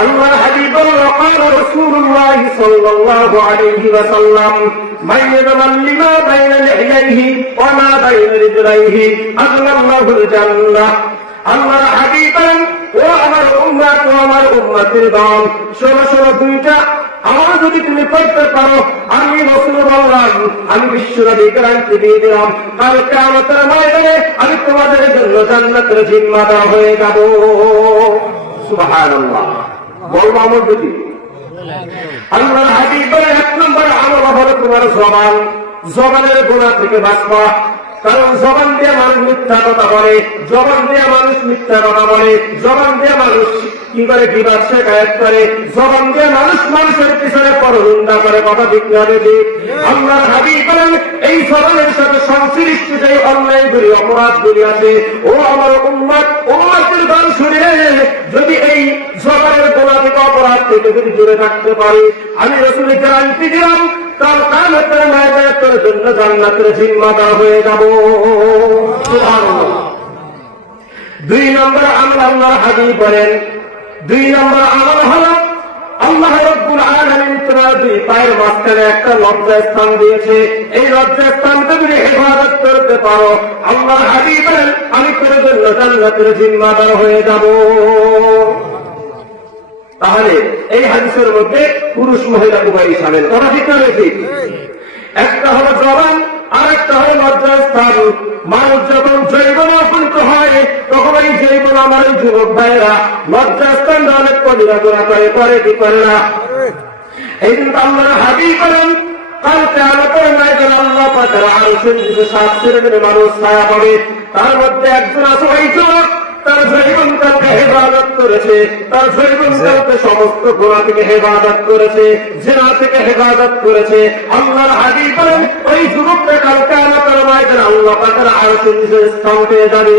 আল্লাহর হাবিব وقال رسول الله صلى الله عليه وسلم من يضمن لما بين لحييه وما بين رجليه أدخله الله الجنة আল্লাহর হাবিব ও আমার উম্মত ও আমার উম্মতের দল শোনো দুইটা আমার যদি তুমি করতে পারো আমি রাসূল বললাম আমি বিশ্বনবী গ্যারান্টি দিয়ে দিলাম কাল কিয়ামতের ময়দানে আমি তোমাদের জন্য জান্নাতের জিম্মাদার হয়ে যাব সুবহানাল্লাহ বলবো আমার যদি আল্লাহর হাবিবের এক নম্বর আমল হলো তোমার জবানের গুনাহ থেকে বাঁচবা কারণ জবান দিয়ে মানুষ মিথ্যা কথা বলে, জবান দিয়ে মানুষ মিথ্যা কথা বলে, জবান দিয়ে মানুষ কি করে বিবাদ শেখায়ত করে, জবান দিয়ে মানুষ মানুষের পিছনে পরনিন্দা করে, কথা বিজ্ঞানে দিক আল্লাহর হাবিব বলেন এই জবানের সাথে সংশ্লিষ্ট যে অন্যায়গুলি অপরাধগুলি আছে ও আমার উম্মত উম্মতের গান শুনে যদি এই জবানের গোলা থেকে অপরাধ থেকে যদি দূরে থাকতে পারি আমি রাসূল গ্যারান্টি দিলাম কাল কিয়ামতের ময়দানে তোর জন্য জান্নাতের জিম্মাদার হয়ে যাব সুবহানাল্লাহ। দুই নম্বর আমল আল্লাহর হাবিব বলেন দুই নম্বর আমল হলো আল্লাহ রাব্বুল আলামিন তোমার দুই পায়ের মাঝখানে একটা লজ্জা স্থান দিয়েছে, এই লজ্জা স্থানকে যদি ইবাদত করতে পারো আল্লাহর হাবিব বলেন আমি তোর জন্য জান্নাতের জিম্মাদার হয়ে যাব। তাহলে এই হাদিসের মধ্যে পুরুষ মহিলা উভয়ই শামিল, কথা ঠিক না ঠিক? একটা হলো জবান আর একটা হলো লজ্জাস্থান। মানুষ যখন জৈবন অপন্ত হয় তখন এই জৈবন আমার এই যুবক ভাইয়েরা লজ্জাস্থান অনেক পরিণাগোড়া করে কি করে না। এই জন্য আল্লাহর হাবিব বলেন কাল কিয়ামতের ময়দানে আল্লাহ পাকের আরশের নিচে 7 শ্রেণীর মানুষ ছায়া পাবে, তার মধ্যে একজন আছে ওই যুবক তার জৈবন কালকে হেফাজত করেছে, তার জৈবন কালকে সমস্ত গুনাহ থেকে হেফাজত করেছে, জিনা থেকে হেফাজত করেছে। আল্লাহর হাবিব বলেন ওই যুবকটা কাল কিয়ামতের ময়দানে আল্লাহ পাকের আরশের নিচে স্থান পেয়ে যাবে।